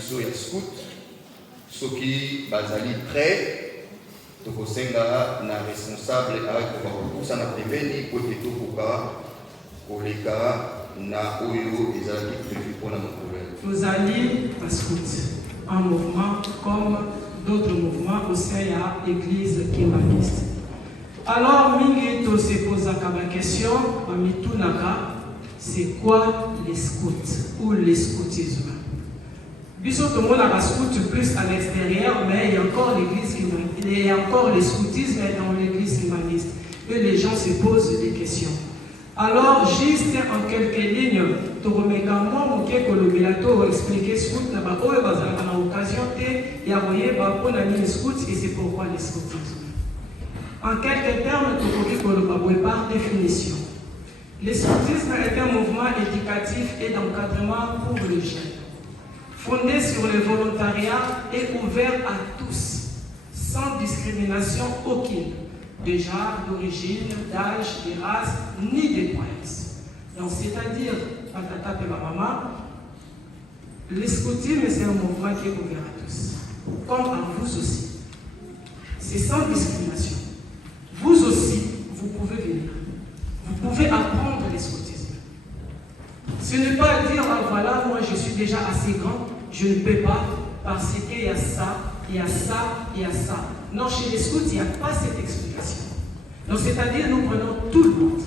biso ya scout soki bazali prêt tokosenga na responsable akokusa na pembeni kote tokoka koleka na oyo ezalaki prévu pour la mokolo. Nous allions à scout, un mouvement comme d'autres mouvements au sein de l'église kimbaniste. Alors, mingi to se pose la question, c'est quoi les scouts ou les scoutisme? Biso tout le monde a scout plus à l'extérieur, mais il y a encore l'église kimbaniste, il y a encore le scoutisme dans l'église kimbaniste. Et les gens se posent des questions. Alors, juste en quelques lignes, tu remets quand même que expliquer scout, il y a l'occasion de y scout et c'est pourquoi les scoutisme. En quelques termes, tu peux par définition. Le scoutisme est un mouvement éducatif et d'encadrement pour les jeunes, fondé sur le volontariat et ouvert à tous, sans discrimination aucune, de genre, d'origine, d'âge, de race, ni de croyance. Donc, c'est-à-dire, patata et ma maman, le scoutisme, c'est un mouvement qui est ouvert à tous, comme à vous aussi. C'est sans discrimination. Vous aussi, vous pouvez venir. Vous pouvez apprendre le scoutisme. Ce n'est pas dire, ah, voilà, moi je suis déjà assez grand, je ne peux pas, parce qu'il y a ça, il y a ça, il y a ça. Non, chez les scouts, il n'y a pas cette explication. Donc, c'est-à-dire, nous prenons tout le monde,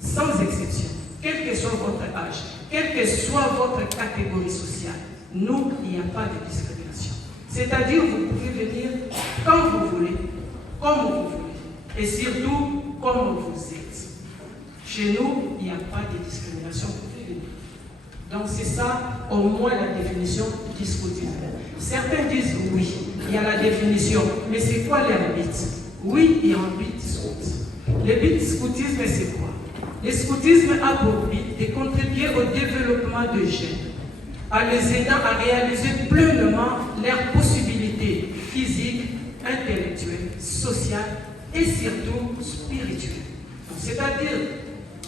sans exception, quel que soit votre âge, quelle que soit votre catégorie sociale. Nous, il n'y a pas de discrimination. C'est-à-dire, vous pouvez venir quand vous voulez, comme vous voulez, et surtout, comme vous êtes. Chez nous, il n'y a pas de discrimination. Vous pouvez venir. Donc, c'est ça, au moins, la définition du scoutisme. Certains disent oui, il y a la définition, mais c'est quoi leur but? Oui, il y a un but scout. Le but scoutisme, c'est quoi? Le scoutisme a pour but de contribuer au développement de jeunes, en les aidant à réaliser pleinement leurs possibilités physiques, intellectuelles, sociales et surtout spirituelles. C'est-à-dire,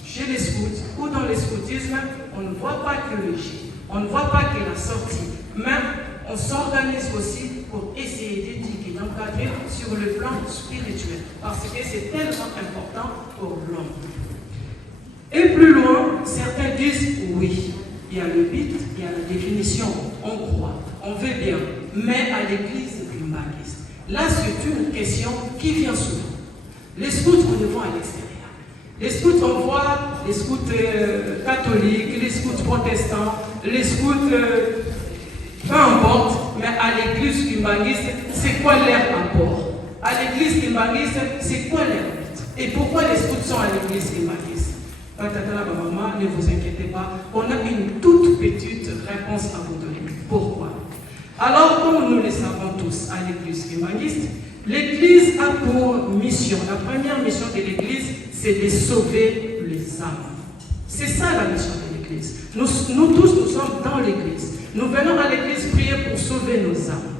chez les scouts ou dans le scoutisme, on ne voit pas que le J, on ne voit pas que la sortie, mais on s'organise aussi pour essayer d'éduquer, d'encadrer sur le plan spirituel, parce que c'est tellement important pour l'homme. Et plus loin, certains disent oui, il y a le but, il y a la définition, on croit, on veut bien, mais à l'église kimbaniste. Là, c'est une question qui vient souvent. Les scouts, on les voit à l'extérieur. Les scouts, on voit les scouts catholiques, les scouts protestants, les scouts, peu importe, mais à l'église kimbaniste, c'est quoi leur apport? À l'église kimbaniste, c'est quoi leur but? Et pourquoi les scouts sont à l'église kimbaniste? Maman, ne vous inquiétez pas, on a une toute petite réponse à vous donner. Pourquoi? Alors, comme nous le savons tous à l'église kimbaniste, l'église a pour mission, la première mission de l'église, c'est de sauver les âmes. C'est ça la mission de l'église. Nous tous, nous sommes dans l'église. Nous venons à l'église prier pour sauver nos âmes.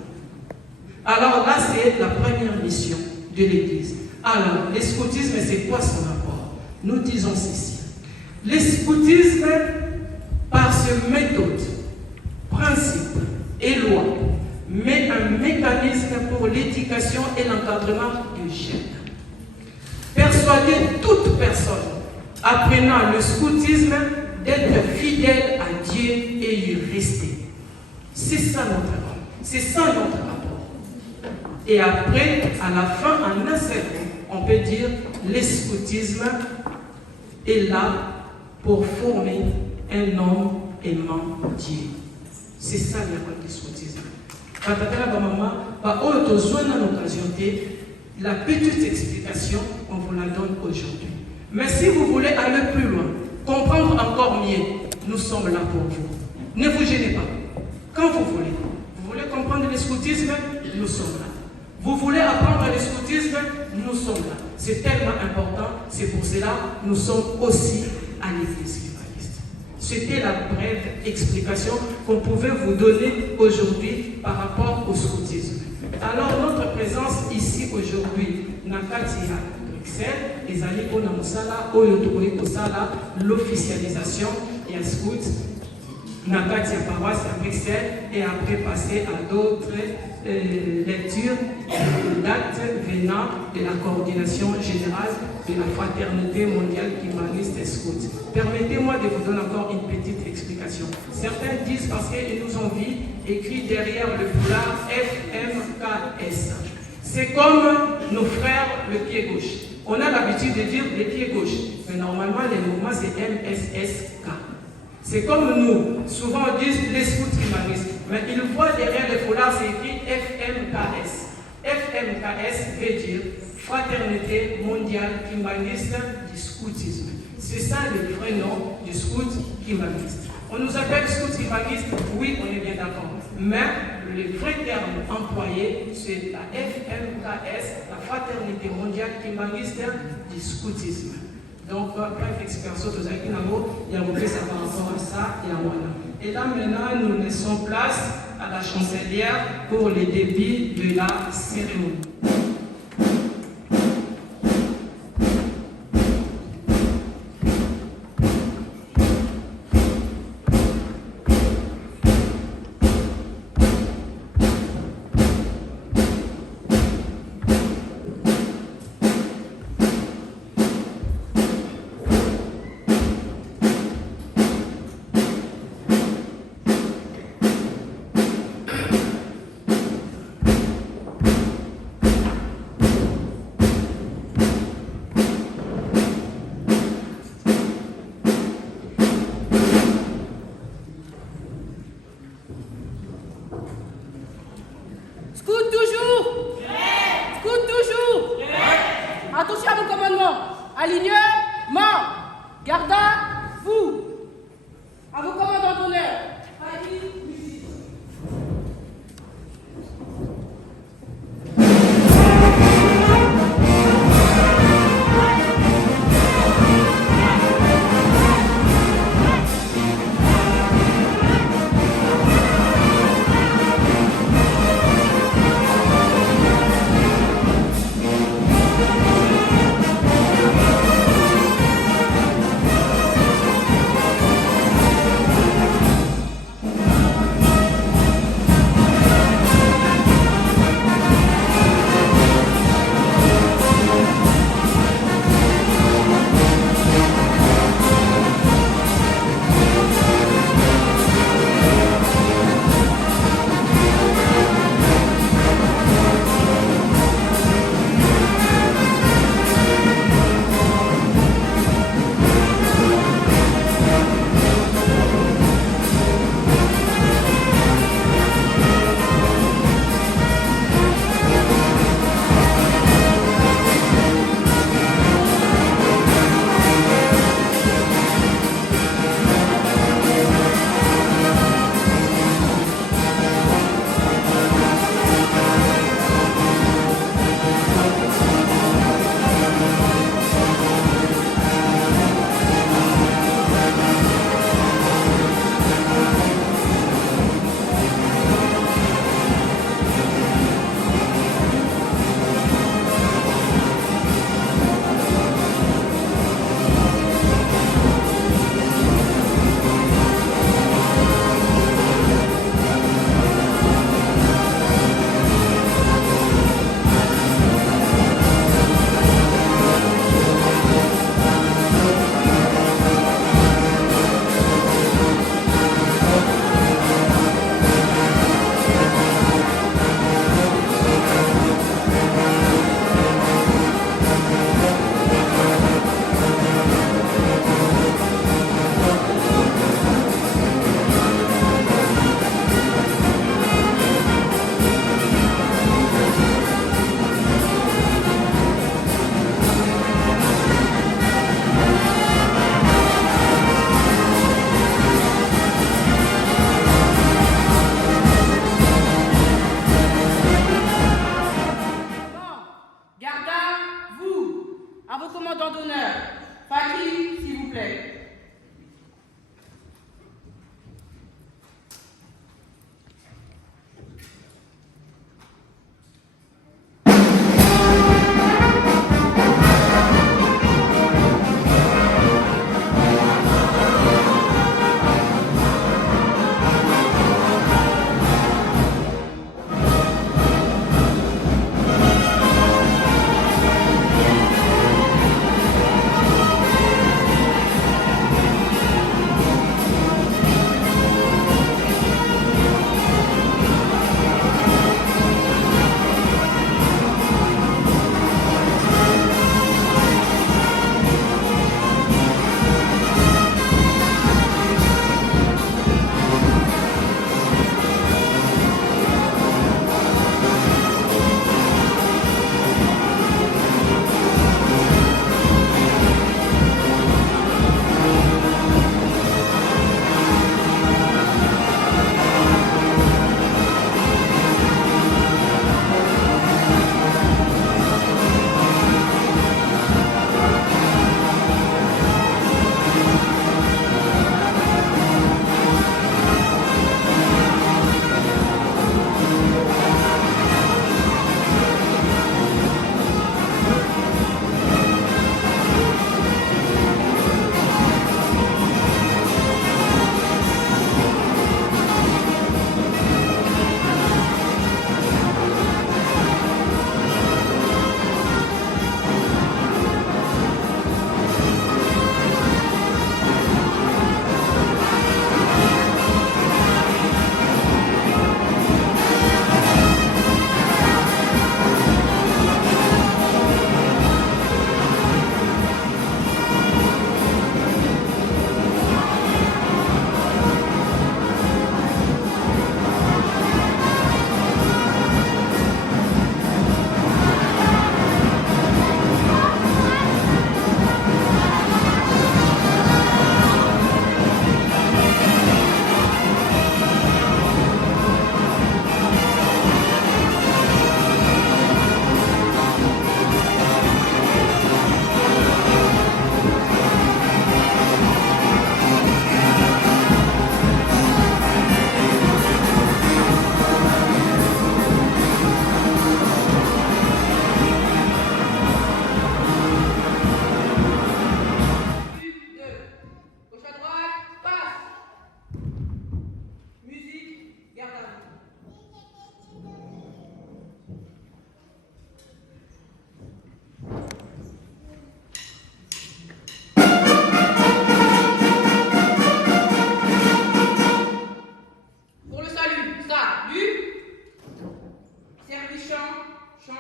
Alors là, c'est la première mission de l'église. Alors, le scoutisme, c'est quoi son rapport? Nous disons ceci. Le scoutisme, par ses méthodes, principes et lois, met un mécanisme pour l'éducation et l'encadrement du jeune. Persuader toute personne apprenant le scoutisme d'être fidèle à Dieu et y rester. C'est ça notre rapport. C'est ça notre rapport. Et après, à la fin, en un seul mot, on peut dire le scoutisme est là pour former un homme aimant Dieu. C'est ça le scoutisme. La petite explication, on vous la donne aujourd'hui. Mais si vous voulez aller plus loin, comprendre encore mieux, nous sommes là pour vous. Ne vous gênez pas. Quand vous voulez comprendre le scoutisme, nous sommes là. Vous voulez apprendre le scoutisme, nous sommes là. C'est tellement important, c'est pour cela que nous sommes aussi à l'église kimbaniste. C'était la brève explication qu'on pouvait vous donner aujourd'hui par rapport au scoutisme. Alors, notre présence ici aujourd'hui, Nakatia Bruxelles, les amis Onamusala, Oyotokoye Kosala, l'officialisation et un scout, Nakatia paroisse à Bruxelles et après passer à d'autres lectures d'actes venant de la coordination générale de la Fraternité mondiale Kimbanguiste et Scout. Permettez-moi de vous donner encore une petite explication. Certains disent parce qu'ils nous ont vu écrit derrière le foulard FMKS. C'est comme nos frères le pied gauche. On a l'habitude de dire le pied gauche, mais normalement les mouvements c'est MSSK. C'est comme nous, souvent on dit les scouts kimbanguistes, mais ils voient derrière le foulard c'est écrit FMKS. FMKS veut dire Fraternité mondiale kimbanguiste du scoutisme. C'est ça le vrai nom du scout kimbanguiste. On nous appelle scout kimbanguiste, oui, on est bien d'accord. Mais le vrai terme employé, c'est la FMKS, la Fraternité mondiale kimbanguiste du scoutisme. Donc, bref, explication de Zaki Nango, il y a beaucoup ça par rapport à ça, et à Wana. Et là, maintenant, nous laissons place à la chancelière pour le début de la cérémonie.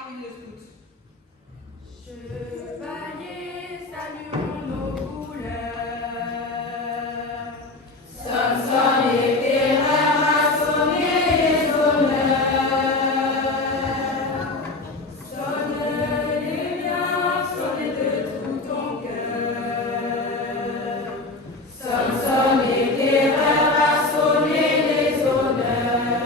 Marvin le scout. Chevaliers, saluons nos couleurs. Sonne, sonne les terreurs, à sonner les honneurs. Sonne les biens, sonne de tout ton cœur. Sonne, sonne les terreurs, à sonner les honneurs.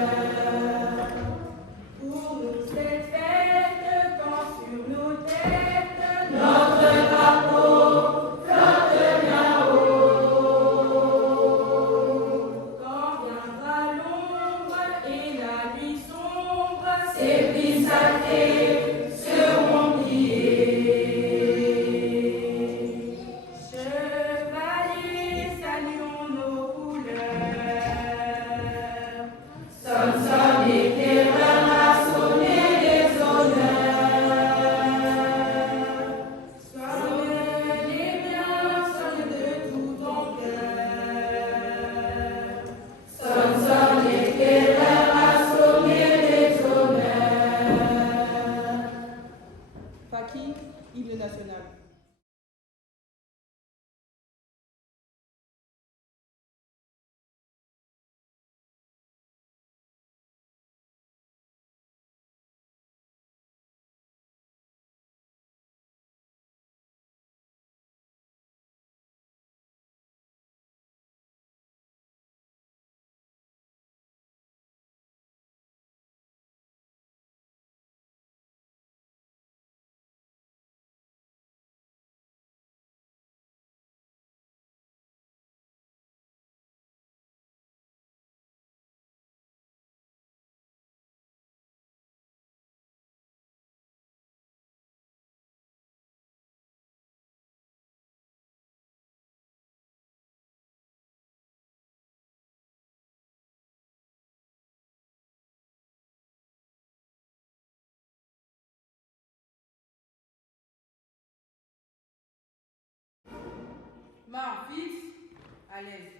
Pour nous cette fête, quand sur nos têtes, Notre drapeau flotte bien haut. quand viendra l'ombre et la nuit sombre, Ces plis sacrés seront pliés. chevaliers, saluons nos couleurs. Sonne, sonne les terreurs, à sonner les honneurs. Sonne les biens, sonne de tout ton cœur. Sonne, sonne les terreurs, à sonner les honneurs. Faki, hymne national. Marc, fixe, à l'aise.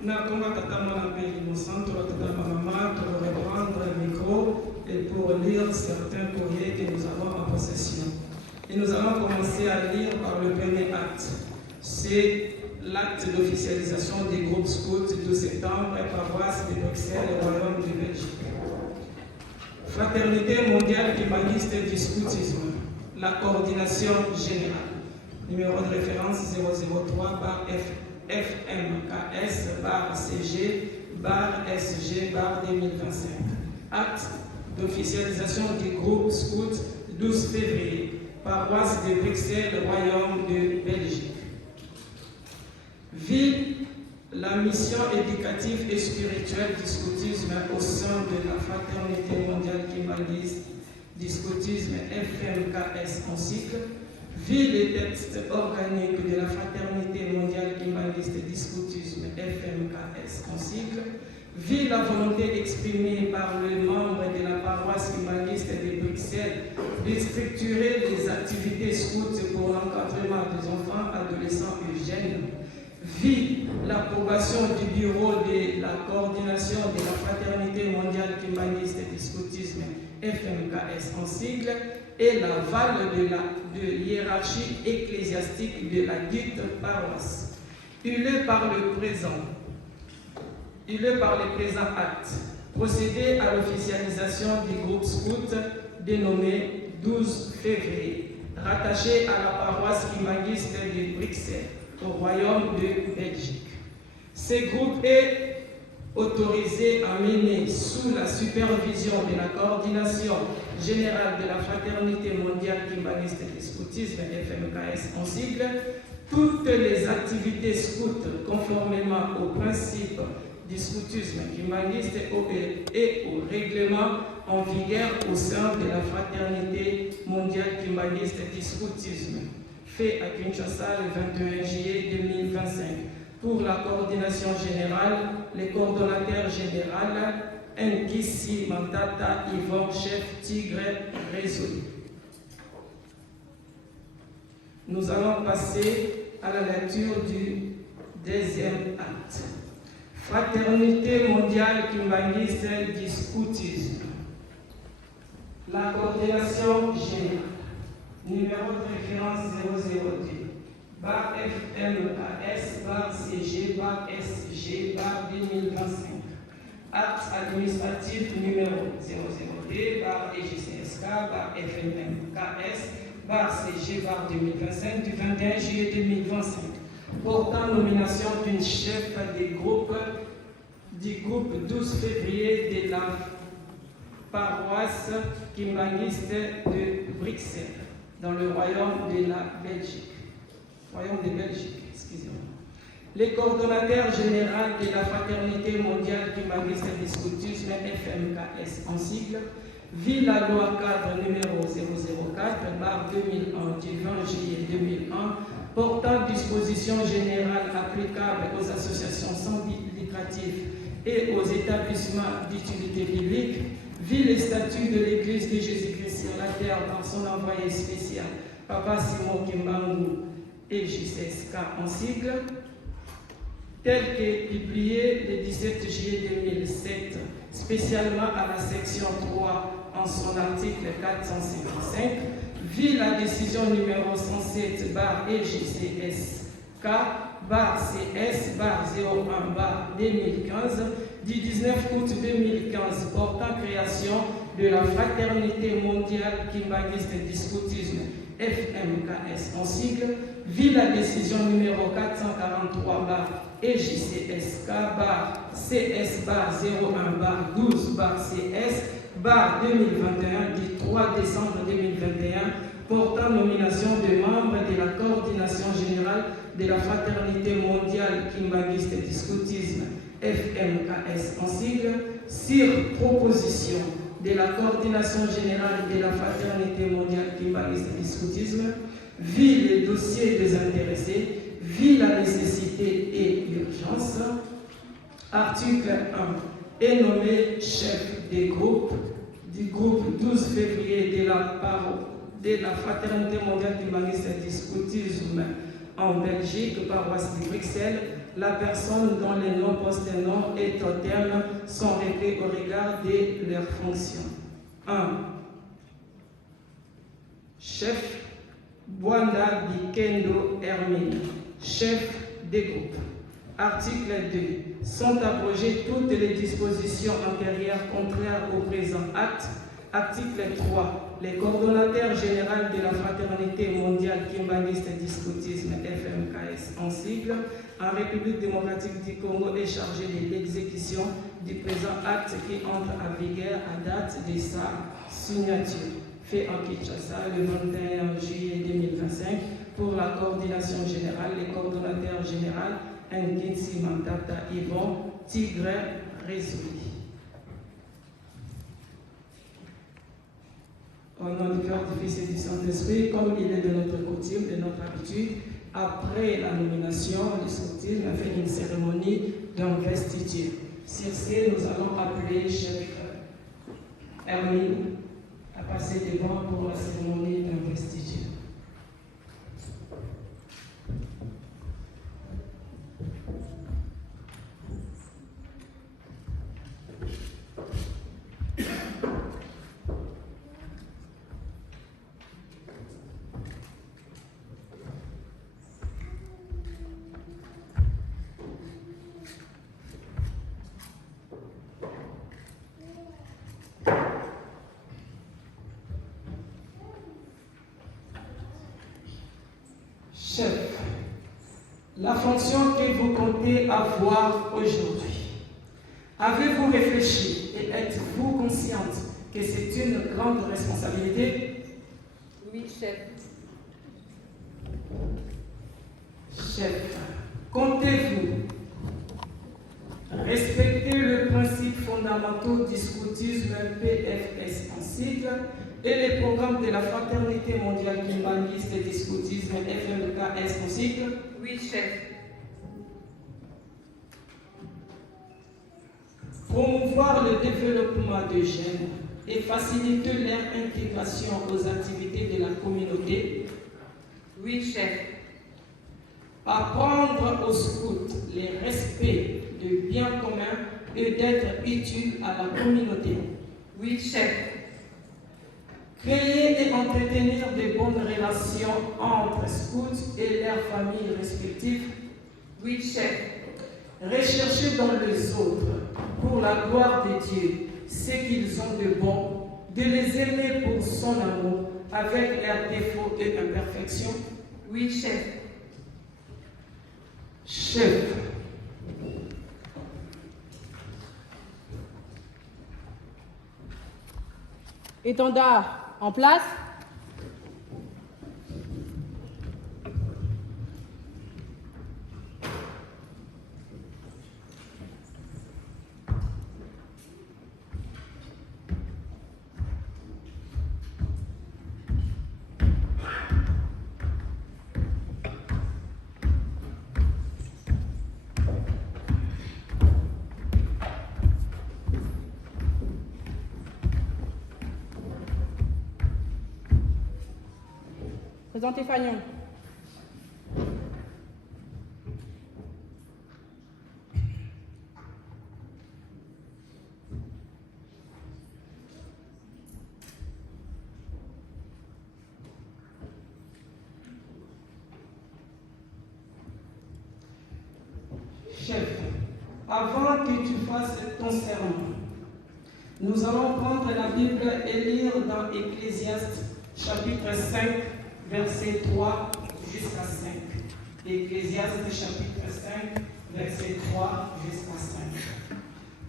Nakonga tata mwana mpe innocent, tata maman, pour reprendre le micro et pour lire certains courriers que nous avons en possession. Et nous allons commencer à lire par le premier acte. C'est l'acte d'officialisation des groupes scouts 12 septembre, paroisse de Bruxelles et Royaume de Belgique. Fraternité mondiale humaniste du scoutisme, la coordination générale. Numéro de référence 003-FMKS-CG-SG-2025. Acte d'officialisation du groupe scout 12 février, paroisse de Bruxelles, Royaume de Belgique. Ville, la mission éducative et spirituelle du scoutisme au sein de la Fraternité mondiale kimbaliste du scoutisme FMKS en cycle, vit les textes organiques de la Fraternité mondiale kimbaliste du scoutisme FMKS en cycle, vit la volonté exprimée par les membres de la paroisse kimbaliste de Bruxelles de structurer les activités scouts pour l'encadrement des enfants, adolescents et jeunes, vit l'approbation du bureau de la coordination de la Fraternité mondiale kimbaliste du scoutisme FMKS en sigle et l'aval de hiérarchie ecclésiastique de la dite paroisse. Il est par les présents actes procédé à l'officialisation du groupe scout dénommé 12 février, rattaché à la paroisse kimbaliste de Bruxelles, au Royaume de Belgique. Ce groupe est autorisé à mener sous la supervision de la coordination générale de la Fraternité mondiale kimbaliste du scoutisme FMKS en sigle toutes les activités scouts conformément aux principes du scoutisme kimbaliste et au règlement en vigueur au sein de la Fraternité mondiale kimbaliste du scoutisme, fait à Kinshasa le 21 juillet 2025. Pour la coordination générale, les coordonnateurs généraux Nkisi Mantata Yvon, chef Tigre Résolu. Nous allons passer à la lecture du deuxième acte. Fraternité mondiale kimbanguiste du scoutisme. La coordination générale. Numéro de référence 002. Bar FMKS, bar CG, bar SG, bar 2025. Acte administratif numéro 002, bar EGCSK, bar FMKS, bar CG, bar 2025, du 21 juillet 2025. Portant nomination d'une chef du groupe 12 février de la paroisse kimbanguiste de Bruxelles, dans le royaume de Belgique. Excusez-moi. Les coordonnateurs généraux de la Fraternité mondiale kimbanguiste du scoutisme FMKS en sigle, vit la loi cadre numéro 004 bar 2001 du 20 juillet 2001 portant dispositions générales applicables aux associations sans but lucratif et aux établissements d'utilité publique, vit les statuts de l'Église de Jésus-Christ sur la terre par son envoyé spécial, Papa Simon Kimbangu et JCSK en sigle, tel que publié le 17 juillet 2007, spécialement à la section 3 en son article 455, vit la décision numéro 107 bar EJCSK bar CS bar 01 bar 2015 du 19 août 2015 portant création de la Fraternité mondiale kimbanguiste du scoutisme FMKS en sigle, vit la décision numéro 443 bar EJCSK bar CS bar 01 bar 12 bar CS bar 2021 du 3 décembre 2021 portant nomination de membres de la coordination générale de la Fraternité mondiale kimbanguiste du scoutisme FMKS en sigle, sur proposition de la coordination générale de la Fraternité mondiale kimbanguiste du scoutisme, vit les dossiers des intéressés, vit la nécessité et l'urgence. Article 1 est nommé chef du groupe 12 février de la Fraternité mondiale kimbanguiste du scoutisme en Belgique, paroisse de Bruxelles, la personne dont les noms post-noms et totems sont réglés au regard de leurs fonctions. 1. Chef Bwanda Bikendo Hermine, chef des groupes. Article 2. Sont abrogées toutes les dispositions antérieures contraires au présent acte. Article 3. Les coordonnateurs généraux de la Fraternité mondiale kimbanguiste du scoutisme FMKS en sigle en République démocratique du Congo est chargé de l'exécution du présent acte qui entre en vigueur à date de sa signature. Fait en Kinshasa le 21 juillet 2025 pour la coordination générale, les coordonnateurs généraux Nginsi Mantata Yvon Tigre Résolu. Au nom du Père, du Fils et du Saint-Esprit, comme il est de notre coutume, de notre habitude, après la nomination du scoutisme, on fait une cérémonie d'investiture. Sur ce, nous allons appeler chef Hermine à passer devant pour la cérémonie d'investiture. Chef, la fonction que vous comptez avoir aujourd'hui, avez-vous réfléchi et êtes-vous consciente que c'est une grande responsabilité? Oui, chef. Chef, comptez-vous respecter le principe fondamental du scoutisme PFS en sigle et les programmes de la Fraternité mondiale kimbanguiste du scoutisme FMKS en sigle? Oui, chef. Promouvoir le développement des jeunes et faciliter leur intégration aux activités de la communauté? Oui, chef. Apprendre aux scouts le respect de bien commun et d'être utile à la communauté. Oui, chef. Créer et entretenir de bonnes relations entre scouts et leurs familles respectives. Oui, chef. Rechercher dans les autres, pour la gloire de Dieu, ce qu'ils ont de bon, de les aimer pour son amour, avec leurs défauts et imperfections. Oui, chef. Chef. Étendard en place. Présentez Fagnon. Chef, avant que tu fasses ton serment, nous allons prendre la Bible et lire dans Ecclésiaste chapitre 5, verset 3 jusqu'à 5. Ecclésiaste chapitre 5, verset 3 jusqu'à 5.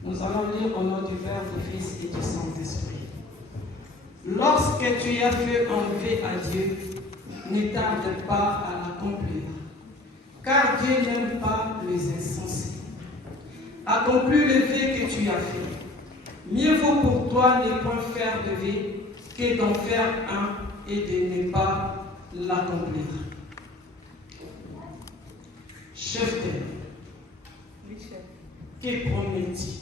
Nous allons lire au nom du Père, du Fils et du Saint-Esprit. Lorsque tu as fait enlever à Dieu, ne tarde pas à l'accomplir, car Dieu n'aime pas les insensés. Accomplis le vœu que tu as fait. Mieux vaut pour toi ne point faire de vœu que d'en faire un et de ne pas l'accomplir. Chef d'œuvre, Oui, chef. que promets-tu?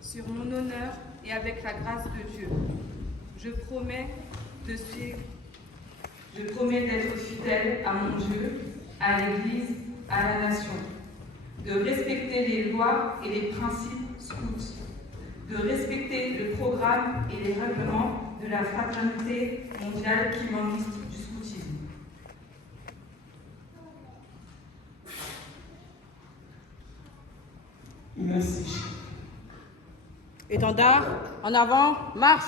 Sur mon honneur et avec la grâce de Dieu, je promets de suivre. Je promets d'être fidèle à mon Dieu, à l'Église, à la nation, de respecter les lois et les principes scouts, de respecter le programme et les règlements de la fraternité mondiale climaniste du scoutisme. Merci, chef. Étendard en avant, marche.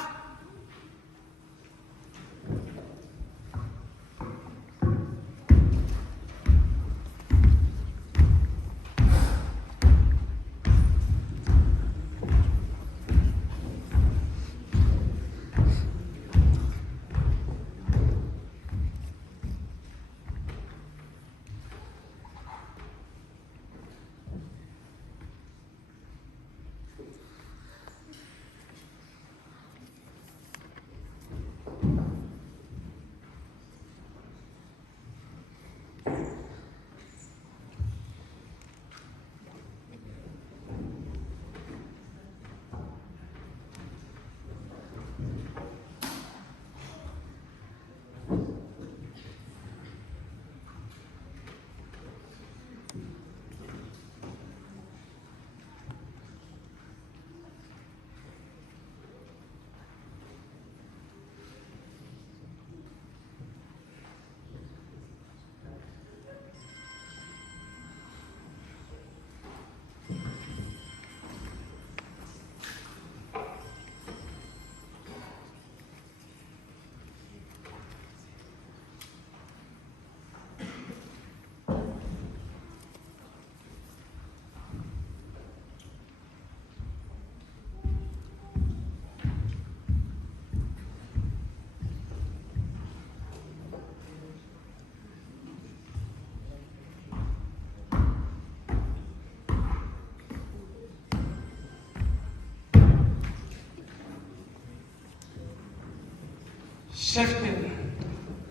Chef d'œuvre,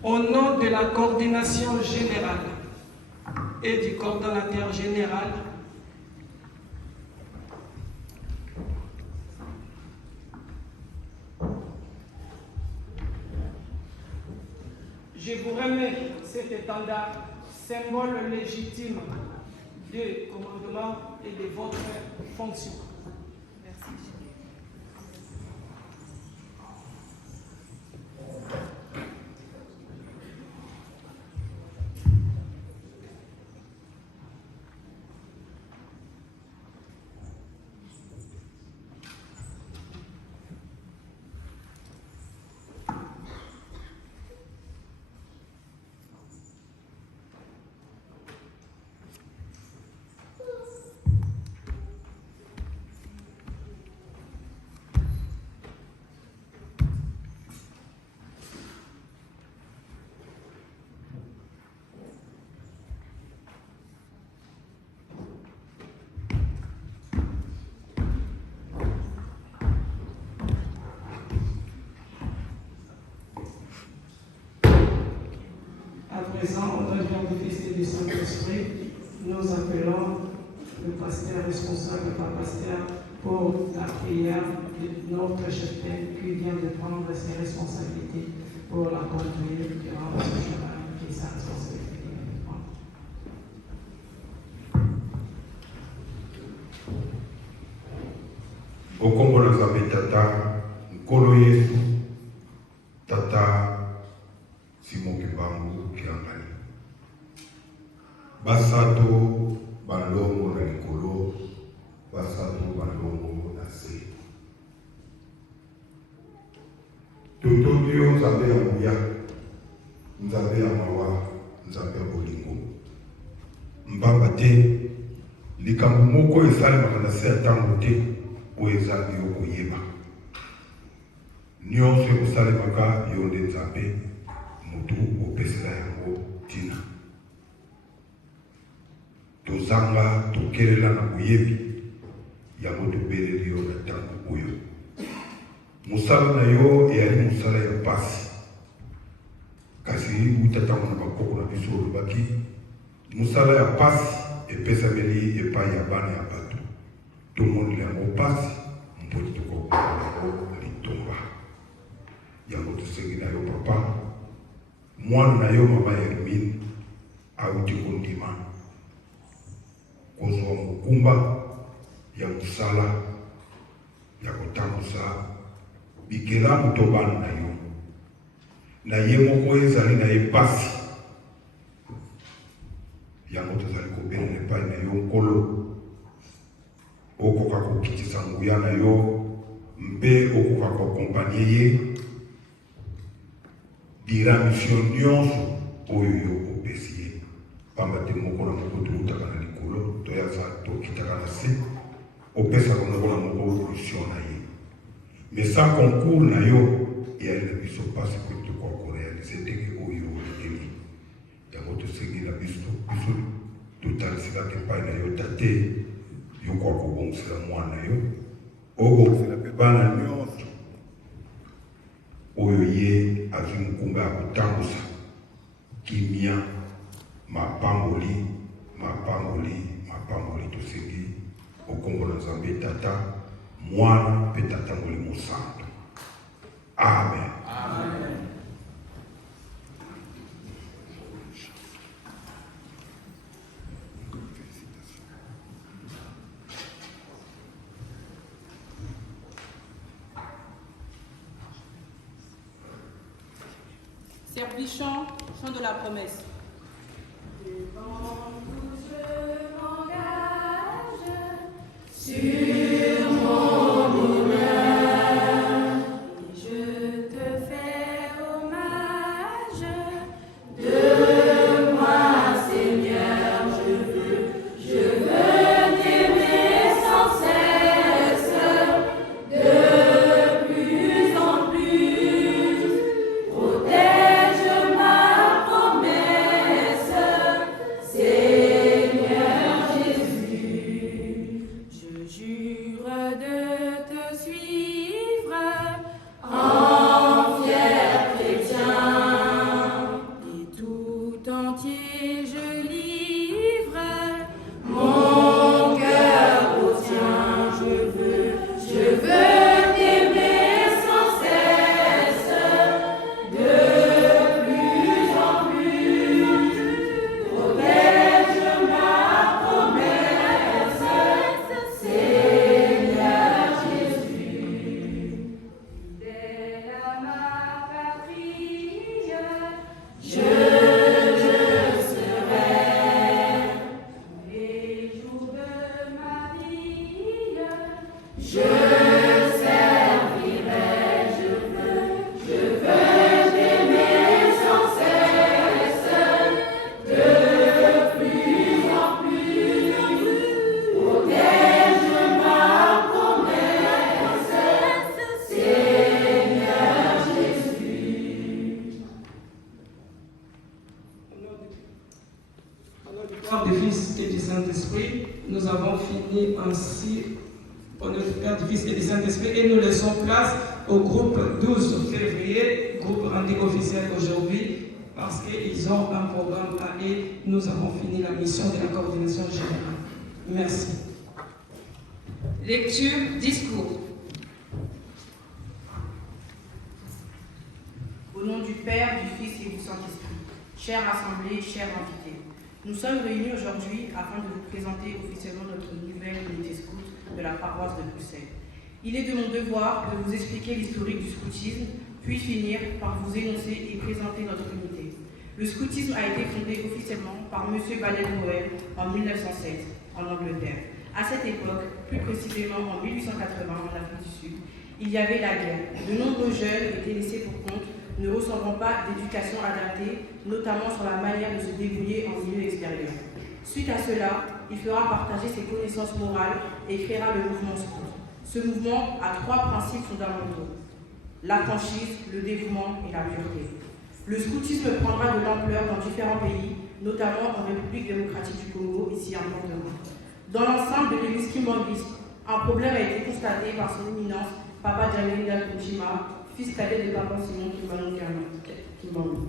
au nom de la coordination générale et du coordonnateur général, Je vous remets cet étendard, symbole légitime de commandement et de votre fonction. Merci. À présent, au nom du Fils et du Saint-Esprit, nous appelons le pasteur responsable, le pasteur, pour la prière de notre cheptel qui vient de prendre ses responsabilités pour la conduire durant ce chemin qui est sa responsabilité. Okombo na Nzambe Tata, Nkolo Yesu, Tata Simon Kimbangu Kiangani. Basato balongo na likolo, basato balongo na se. Totondi yo Nzambe ya nguya, Nzambe ya mawa, Nzambe ya bolingo. Mbamba te, likambo moko esalemaka na se ya ntango te, oyo ezali yo koyeba. Nyonso ekosalemaka yo nde Nzambe, mutu opesela yango ntina. Tozanga tokelela na boyebi yango tobeleli yo na ntango oyo. Mosala na yo eyali mosala ya pasi, kasi uta ntango na bakoko na biso olobaki mosala ya pasi epesameli epai ya bana ya bato. Tomoni yango pasi mponi tokokola yango litomba. Yango tosengi na yo papa, mwana na yo mama Hermine auti kondima kozwa mokumba ya mosala ya kotambusa bikelamu to bana na yo. Na ye moko ezali na ye pasi, yango tozali kobelela epai na yo nkolo, okoka kokitisa nguya na yo mpe okoka kokompanie ye dira mission nyonso oyo yo kopesi ye. Pamba te moko na moko toutaka na likolo toyaza tokitaka na se, opesaka moko na moko mission na ye. Mais sans concours na yo eyali na biso pasi po tokoka korealize ndenge oyo olingeli. Yango tosengi na biso totaliselaka epai na yo tate, yo kwa kobongisela mwana yo, obongisela mpe bana nyonso oyo ye azwi mokumba ya kotambusa kimia mapamboli tosengi okombo na Nzambe Tata, Mwana mpe Tata Molimo Santo. Amen. Amen. Servichon, chant de la promesse. Devant vous je m'engage sur mon bonheur et je te fais hommage. De moi, Seigneur, je veux t'aimer sans cesse, de plus en plus. Protège ma promesse, Seigneur Jésus. Je jure nom du Fils et du Saint-Esprit, nous avons fini ainsi au nom du Père, du Fils et du Saint-Esprit et nous laissons place au groupe 12 février, groupe rendu officiel aujourd'hui, parce qu'ils ont un programme et nous avons fini la mission de la coordination générale. Merci. Lecture, discours. Au nom du Père, du Fils et du Saint-Esprit, chère assemblée, chers invités, nous sommes réunis aujourd'hui afin de vous présenter officiellement notre nouvelle unité scout de la paroisse de Bruxelles. Il est de mon devoir de vous expliquer l'historique du scoutisme, puis finir par vous énoncer et présenter notre unité. Le scoutisme a été fondé officiellement par M. Baden-Powell en 1907 en Angleterre. À cette époque, plus précisément en 1880 en Afrique du Sud, il y avait la guerre. De nombreux jeunes étaient laissés pour compte, ne recevant pas d'éducation adaptée, notamment sur la manière de se débrouiller en milieu extérieur. Suite à cela, il fera partager ses connaissances morales et créera le mouvement scout. Ce mouvement a 3 principes fondamentaux: la franchise, le dévouement et la pureté. Le scoutisme prendra de l'ampleur dans différents pays, notamment en République démocratique du Congo, ici en Port-de-Roi. Dans l'ensemble de l'église Kimbangiste, un problème a été constaté par son éminence, Papa Djamil Kuchima, fils cadet de Papa Simon Kimbangu.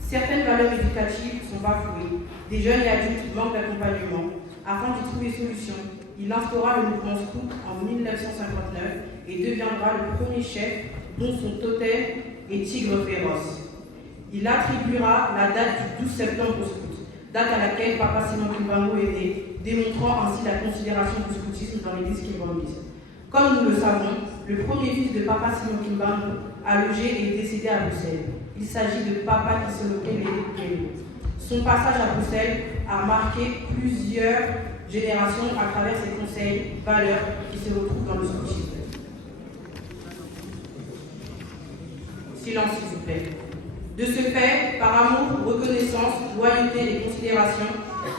Certaines valeurs éducatives sont bafouées, des jeunes et adultes manquent d'accompagnement. Afin d'y trouver solution, il instaura le mouvement scout en 1959 et deviendra le premier chef dont son totem est Tigre féroce. Il attribuera la date du 12 septembre au scout, date à laquelle Papa Simon Kimbangu est né, démontrant ainsi la considération du scoutisme dans l'église kimbanguiste. Comme nous le savons, le premier fils de Papa Simon Kimbangu a logé et est décédé à Bruxelles. Il s'agit de Papa Kisoloke Lelo. Son passage à Bruxelles a marqué plusieurs générations à travers ses conseils, valeurs qui se retrouvent dans le scoutisme. Silence, s'il vous plaît. De ce fait, par amour, reconnaissance, loyauté et considération,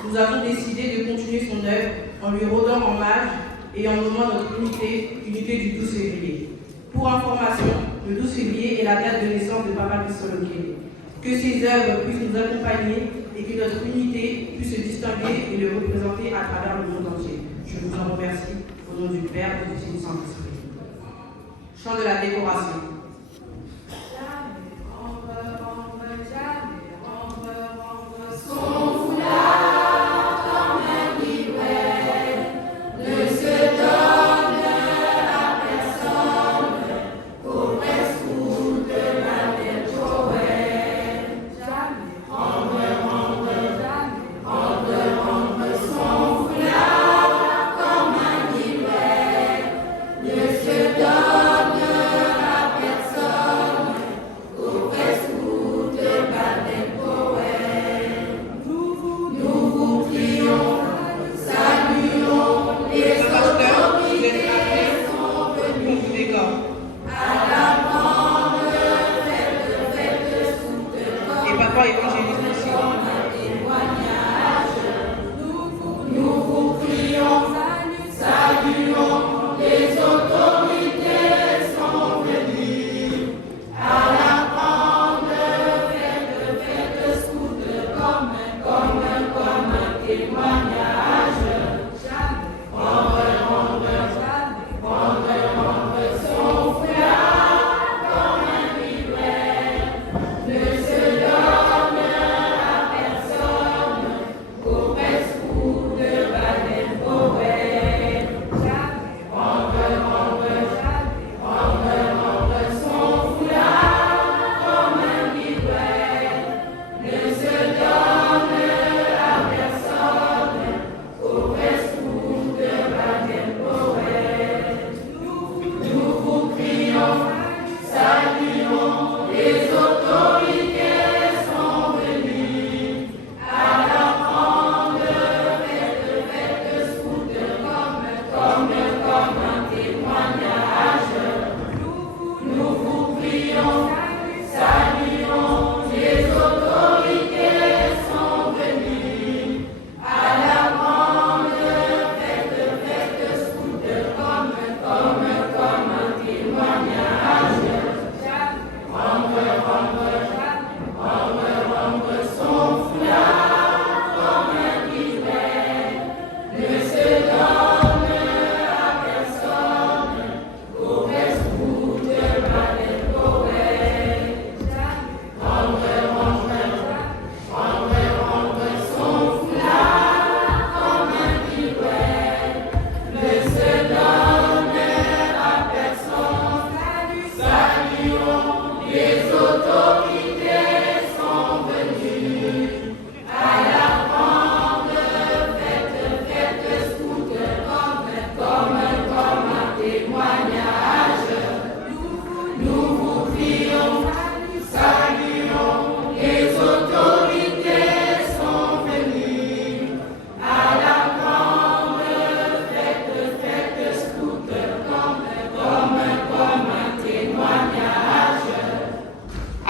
nous avons décidé de continuer son œuvre en lui rendant hommage et en nommant notre unité du 12 février. Pour information, le 12 février est la date de naissance de Papa Kisoloke. Que ses œuvres puissent nous accompagner et que notre unité puisse se distinguer et le représenter à travers le monde entier. Je vous en remercie au nom du Père, du Fils et du Saint-Esprit. Chant de la décoration. Ne se donne à personne.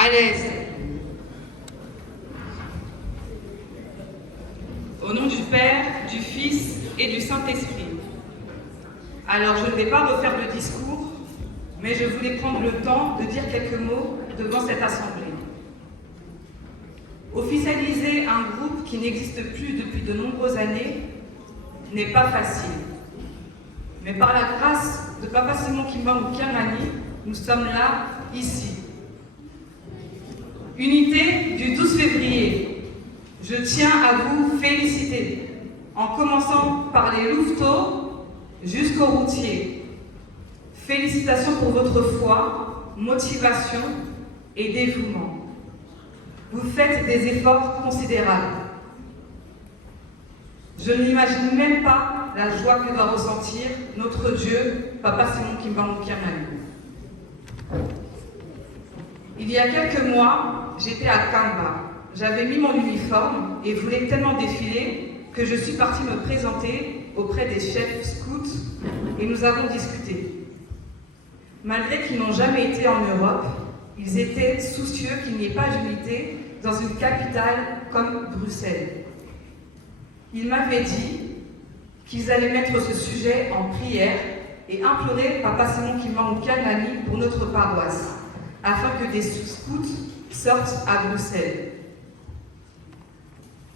à l'aise. Au nom du Père, du Fils et du Saint-Esprit. Alors je ne vais pas refaire le discours, mais je voulais prendre le temps de dire quelques mots devant cette assemblée. Officialiser un groupe qui n'existe plus depuis de nombreuses années n'est pas facile. Mais par la grâce de Papa Simon Kimba Mukiamani, nous sommes là, ici. Unité du 12 février. Je tiens à vous féliciter, en commençant par les louveteaux jusqu'aux routiers. Félicitations pour votre foi, motivation et dévouement. Vous faites des efforts considérables. Je n'imagine même pas la joie que doit ressentir notre Dieu, Papa Simon Kimba Mukiamani. Il y a quelques mois, j'étais à Kamba. J'avais mis mon uniforme et voulais tellement défiler que je suis partie me présenter auprès des chefs scouts et nous avons discuté. Malgré qu'ils n'ont jamais été en Europe, ils étaient soucieux qu'il n'y ait pas d'unité dans une capitale comme Bruxelles. Ils m'avaient dit qu'ils allaient mettre ce sujet en prière et implorer Papa Simon Kimba Mukiamani pour notre paroisse, afin que des scouts sortent à Bruxelles.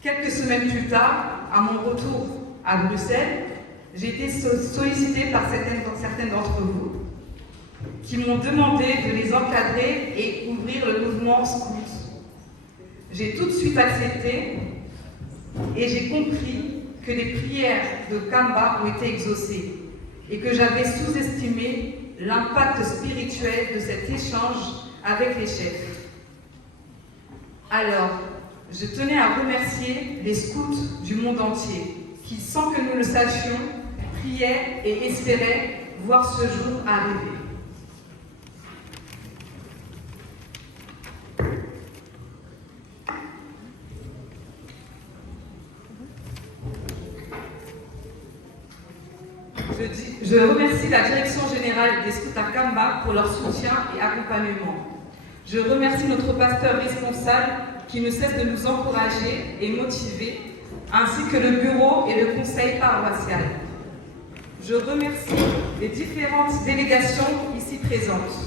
Quelques semaines plus tard, à mon retour à Bruxelles, j'ai été sollicitée par certaines d'entre vous qui m'ont demandé de les encadrer et ouvrir le mouvement scout. J'ai tout de suite accepté et j'ai compris que les prières de Kamba ont été exaucées et que j'avais sous-estimé l'impact spirituel de cet échange avec les chefs. Alors, je tenais à remercier les scouts du monde entier qui, sans que nous le sachions, priaient et espéraient voir ce jour arriver. Je remercie la Direction Générale des Scouts à Kamba pour leur soutien et accompagnement. Je remercie notre pasteur responsable qui ne cesse de nous encourager et motiver, ainsi que le bureau et le conseil paroissial. Je remercie les différentes délégations ici présentes,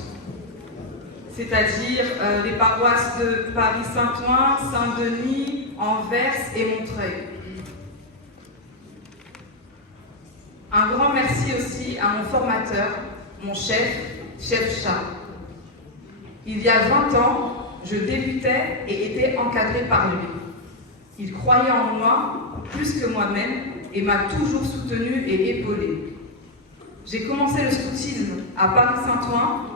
c'est-à-dire les paroisses de Paris-Saint-Ouen, Saint-Denis, Anvers et Montreuil. Un grand merci aussi à mon formateur, mon chef Chat. Il y a 20 ans, je débutais et étais encadrée par lui. Il croyait en moi plus que moi-même et m'a toujours soutenue et épaulée. J'ai commencé le scoutisme à Paris-Saint-Ouen.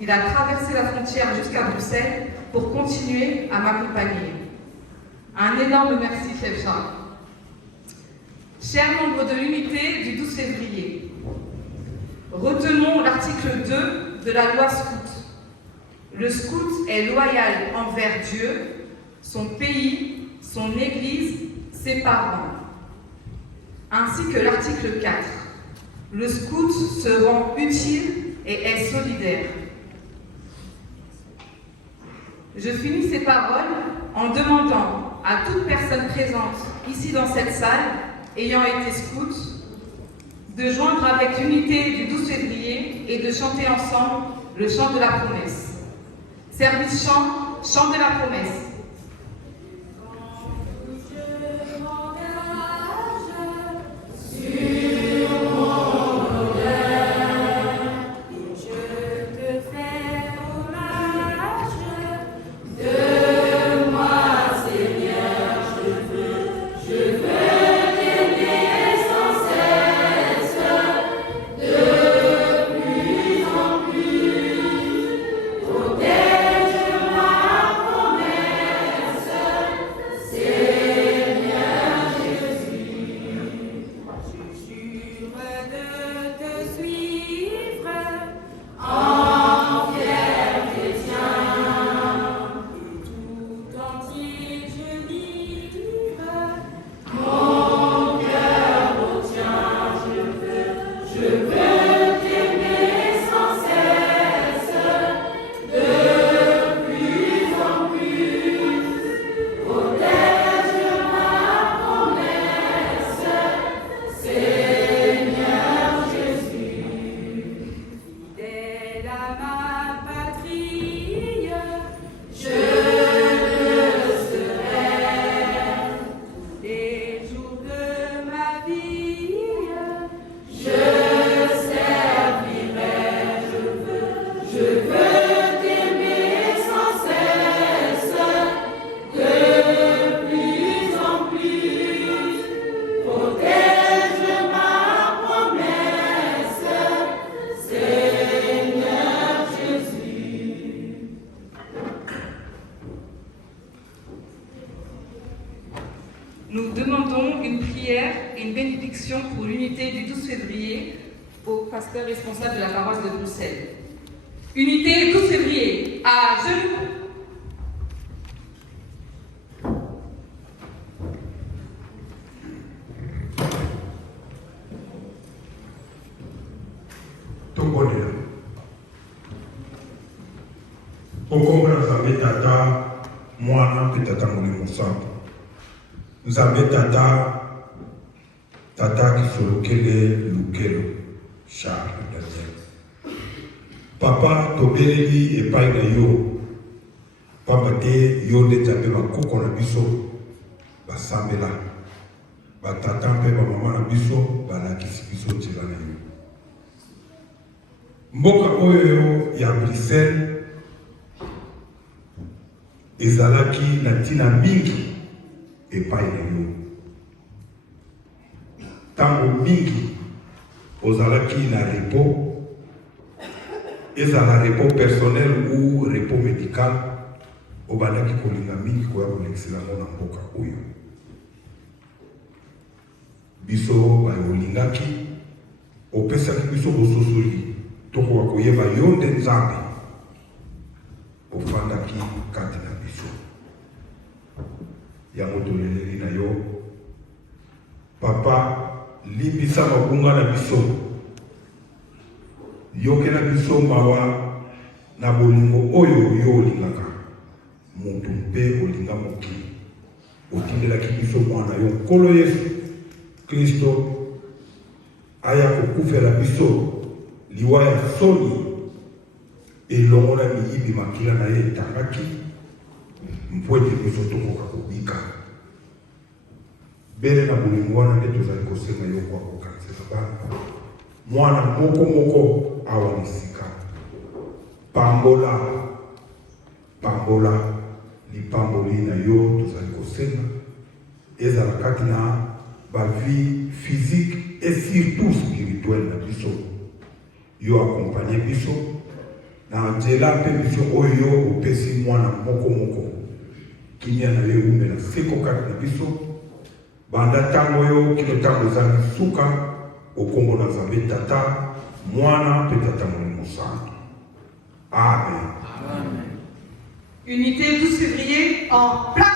Il a traversé la frontière jusqu'à Bruxelles pour continuer à m'accompagner. Un énorme merci, Chef Chat. Chers membres de l'unité du 12 février, retenons l'article 2 de la loi scout. Le scout est loyal envers Dieu, son pays, son église, ses parents. Ainsi que l'article 4. Le scout se rend utile et est solidaire. Je finis ces paroles en demandant à toute personne présente ici dans cette salle ayant été scout, de joindre avec l'unité du 12 février et de chanter ensemble le chant de la promesse. Service chant, chant de la promesse. Promesse. vie. Les jours de ma vie, Je veux t'aimer sans cesse, de plus en plus. Protège ma promesse, Seigneur Jésus. Nous demandons une prière et une bénédiction pour l'unité du 12 février au pasteur responsable de la paroisse de Bruxelles. Unité 12 février, à genoux. Tombonela. Okomona Nzambe Tata, Mwana mpe Tata Molimo Santo. Nzambe Tata Kisolokele Lukelo, Charles Daniel. Papa tobeleli epai na yo, pamba te yo nde Nzambe bakoko na biso basambela, batata mpe bamama na biso balakisi biso nzela na yo. Mboka oyo ya Bruxelles ezalaki na ntina mingi epai na yo. Ntango mingi ozalaki na repos, ezala repos personnel ou repos médical, obandaki kolinga mingi koya kolekisela ngo na mboka oyo. Biso bayo olingaki, opesaki biso bososoli, tokoka koyeba yo nde Nzambe, ofandaki kati na biso. Yango toleleli na yo, Papa, limbisa mabunga na biso, yokela biso mawa na bolingo oyo yo olingaka mutu mpe olinga mokili. Otindelaki biso mwana yo nkolo Yesu Kristo aya kokufela biso liwa ya soni elongo na miyibi makila na ye etangaki mpwete biso tokoka kobika. Bele na bolingo wana nde tozali kosenga yo kwa kokanisela bana mwana moko awa misika. Pambola lipamboli na yo tozali kosenga ezala kati na ba vie physique et surtout spirituelle na biso. Yo accompagner biso na nzela mpe biso oyo opesi mwana moko kimia na yo umela seko kati na biso banda ntango oyo kino ntango ezali suka okombo na Nzambe Tata, Mwana mpe Tata Molimo Santo. Amen. Unité 12 février, en place.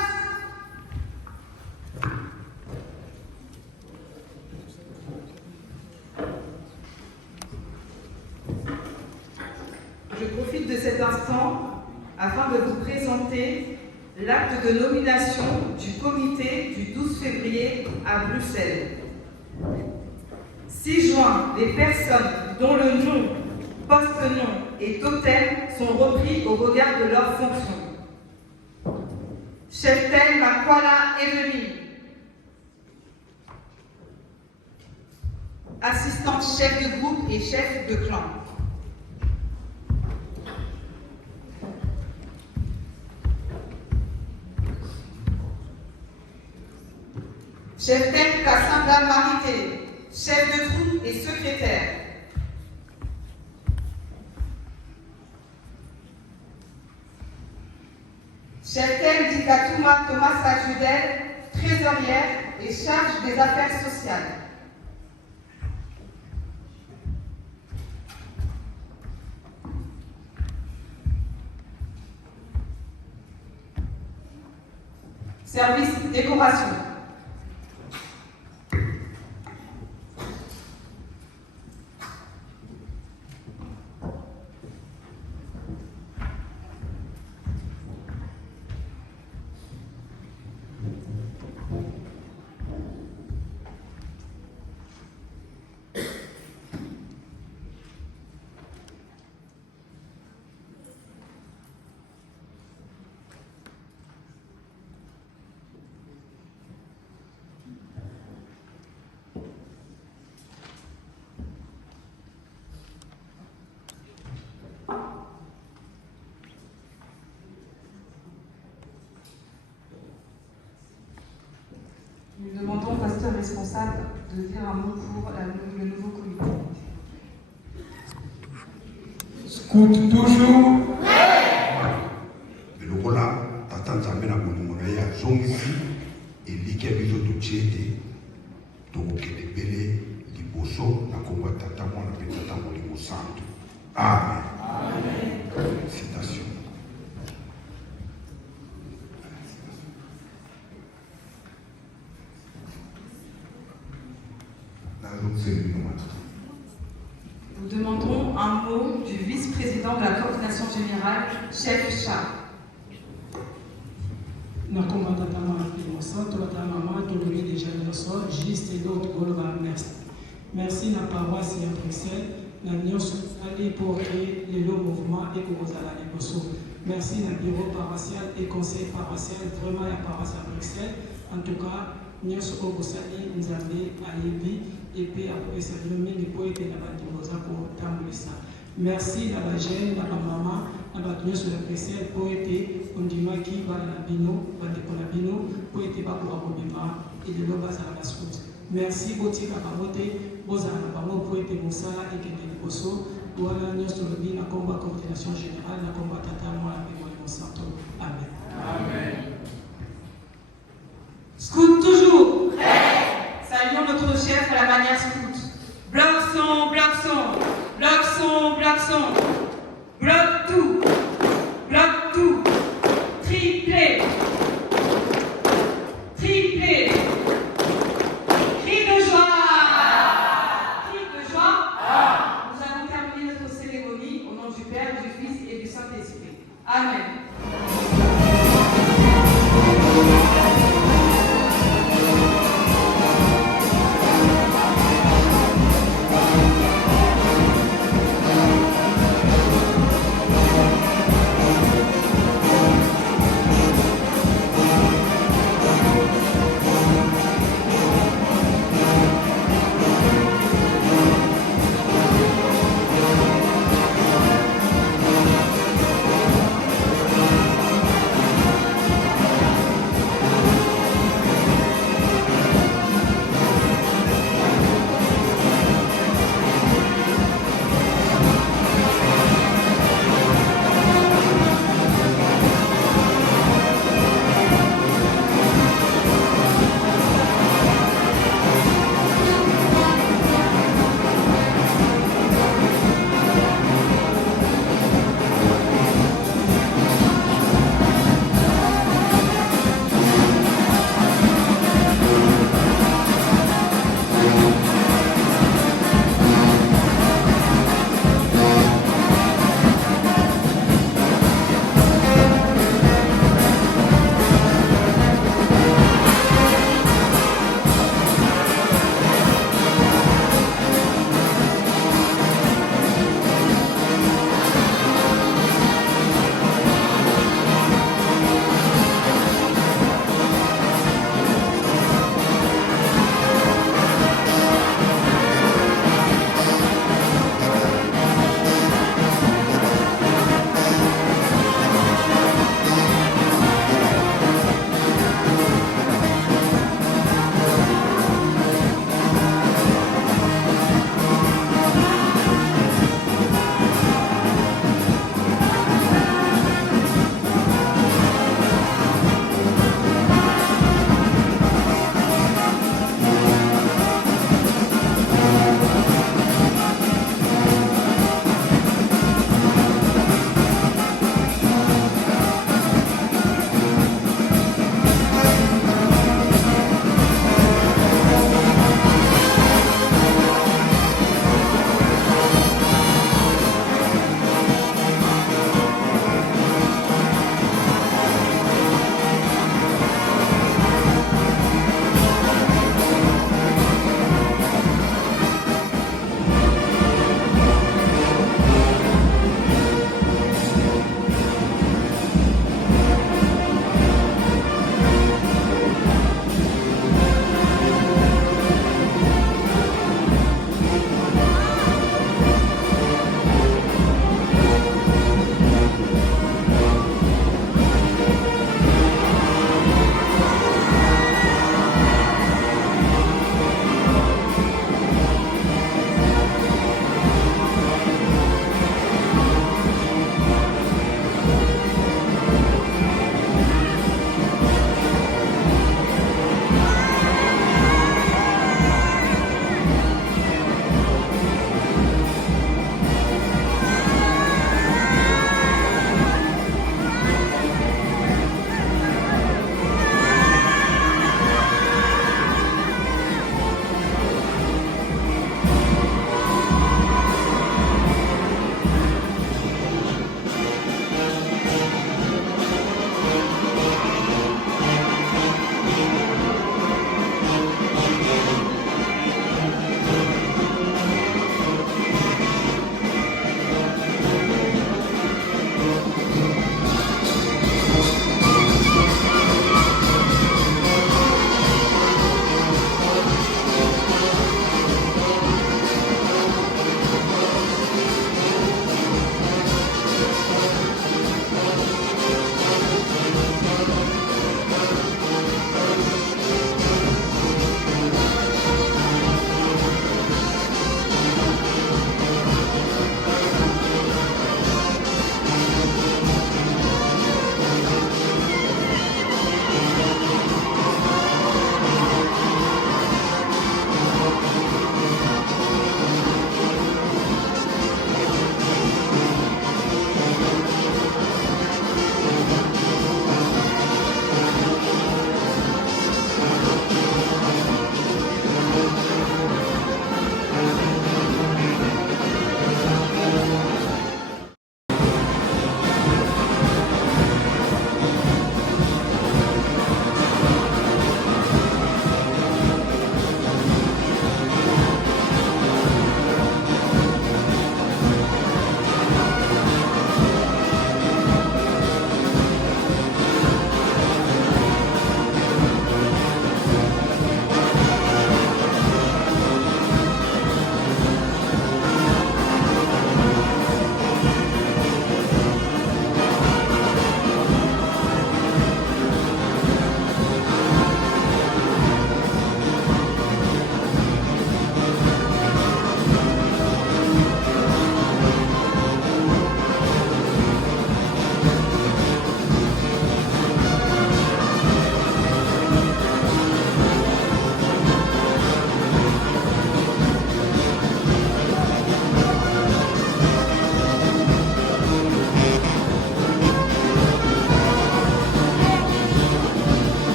Je profite de cet instant afin de vous présenter l'acte de nomination du comité du 12 février à Bruxelles. 6 juin, les personnes dont le nom, poste-nom et totem sont repris au regard de leurs fonctions. Cheftel Makwala Evely, assistante chef de groupe et chef de clan. Cheftel Kassanda Marité, chef de troupe et secrétaire. Cheftel Dikatouma Thomas Ajudel, trésorière et charge des affaires sociales. Service décoration. responsable de dire un mot pour le nouveau comité. Scout toujours. Le rôle tata nzambe na bolingo na ye azongisi eliki ya biso totie ete tokokende pele liboso na kombo ya tata mwana mpe tata molimo santo. Amen. Citation. Nous demandons un mot du vice-président de la coordination générale, chef Chat. Nakomba tata Molimo Santo, tata maman, tolobi déjà le sol, juste et d'autres Goloba merci. Merci na paroisse à Bruxelles, na nyonso ali pour créer le mouvement et pour la liboso. Merci na bureau paroissial et conseil paroissial, vraiment la paroisse à Bruxelles. En tout cas, nyonso au Bosali, Nzambe, Ayebi, et puis après ça, le mini poète et la bandimosa pour tamboulisa. Merci à la jeune, à la maman, à la nyonso la Bruxelles, poète, on dit qui va la bino, va la bino, poète va pour abobima, et de l'obas à la scout. Merci, Boti Kakamote, Boza Napamo, poète Moussala et Kende Bosso, voilà nyonso le bin, la combat coordination générale, la combat tata, moi, la Molimo Santo. Amen. Amen. Scout toujours. Saluons notre chef à la manière scout. Bloc son, bloc son, bloc son, bloc son, bloc tout, triplé, triplé, cri de joie, Nous allons terminer notre cérémonie au nom du Père, du Fils et du Saint-Esprit. Amen.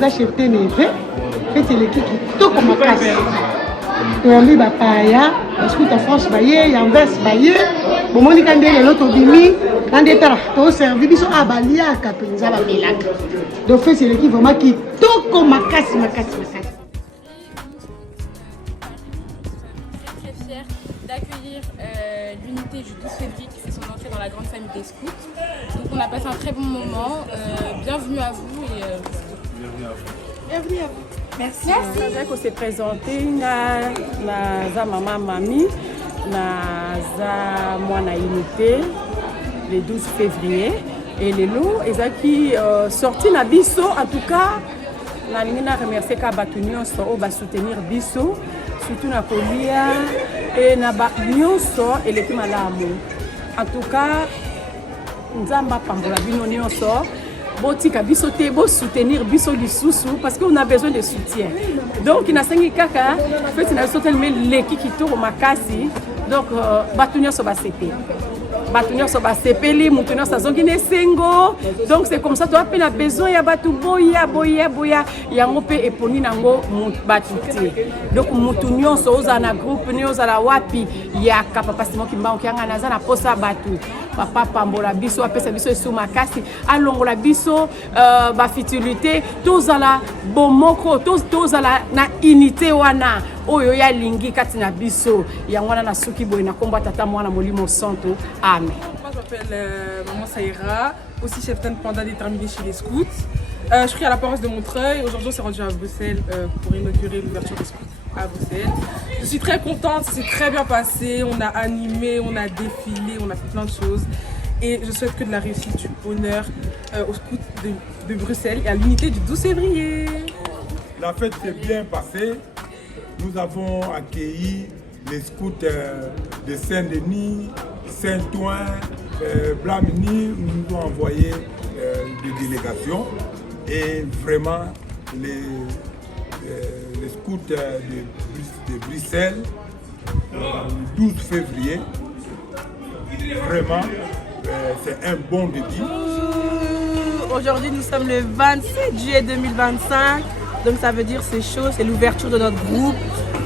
eza chepte neve fete eleki kitoko makasi toyambi bapaya baskuta france baye yanverse baye bomonika nde lelo tobimi na nde tala toservi biso abaliaka mpenza bamelaka donc fete eleki vraiment kitoko makasi makasi makasi. Très fière d'accueillir l'unité du 12 février qui fait son entrée dans la grande famille des scouts. Donc on a passé un très bon moment. Bienvenue à vous et bienvenue à vous. Merci. Merci. On s'est présenté na maman Mami na mwana unité le 12 février et les lots qui sorti na biso en tout cas na lingina remercier ka batunyo so ba soutenir biso surtout na kolia et na ba nyonso et les malamu en tout cas nzamba pambola bino nyonso botika biso te bo soutenir biso lisusu parce qu'on a besoin de soutien donc na sengi kaka fait na soutien mais leki kitoko makasi donc batunyo so ba CP batunyo so ba sepeli mutunyo sa zongi ne sengo donc c'est comme ça toi pe na besoin ya batu boya yango pe eponi nango batute donc mutunyo so oza na groupe nyo za la wapi ya kapapa simo kimba okianga na za na posa batu papa pambola biso apesa biso esu makasi alongola biso ba fitilité tozala bomoko tozala na unité wana oyo ya lingi kati na biso ya mwana na suki boy na komba tata mwana molimo santo amen. Moi je m'appelle Maman Saïra, aussi cheftaine panda déterminée chez les scouts. Je suis à la paroisse de Montreuil. Aujourd'hui on s'est rendu à Bruxelles pour inaugurer l'ouverture des scouts à Bruxelles. Je suis très contente, c'est très bien passé, on a animé, on a défilé, on a fait plein de choses. Et je souhaite que de la réussite, du bonheur aux scouts de Bruxelles et à l'unité du 12 février. La fête s'est bien passée. Nous avons accueilli les scouts de Saint-Denis, Saint-Ouen, Blamini. Nous avons envoyé des délégations et vraiment les scouts de Bruxelles le 12 février. Vraiment, c'est un bon début. Aujourd'hui, nous sommes le 27 juillet 2025. Donc ça veut dire c'est chaud, c'est l'ouverture de notre groupe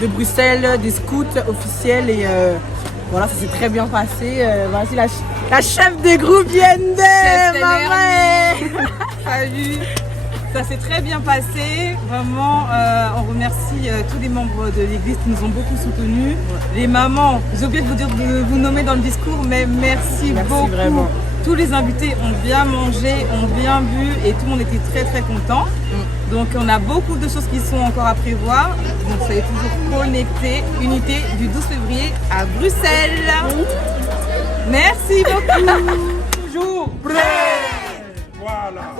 de Bruxelles, des scouts officiels et voilà, ça s'est très bien passé. Voici la chef de groupe Yende, maman. Salut. Ça s'est très bien passé, vraiment on remercie tous les membres de l'église qui nous ont beaucoup soutenus. Les mamans, j'ai oublié de vous nommer dans le discours, mais merci beaucoup. Vraiment. Tous les invités ont bien mangé, ont bien bu et tout le monde était très très content. Donc on a beaucoup de choses qui sont encore à prévoir. Donc soyez toujours connectés. Unité du 12 février à Bruxelles. Merci beaucoup. Toujours prêt. Voilà.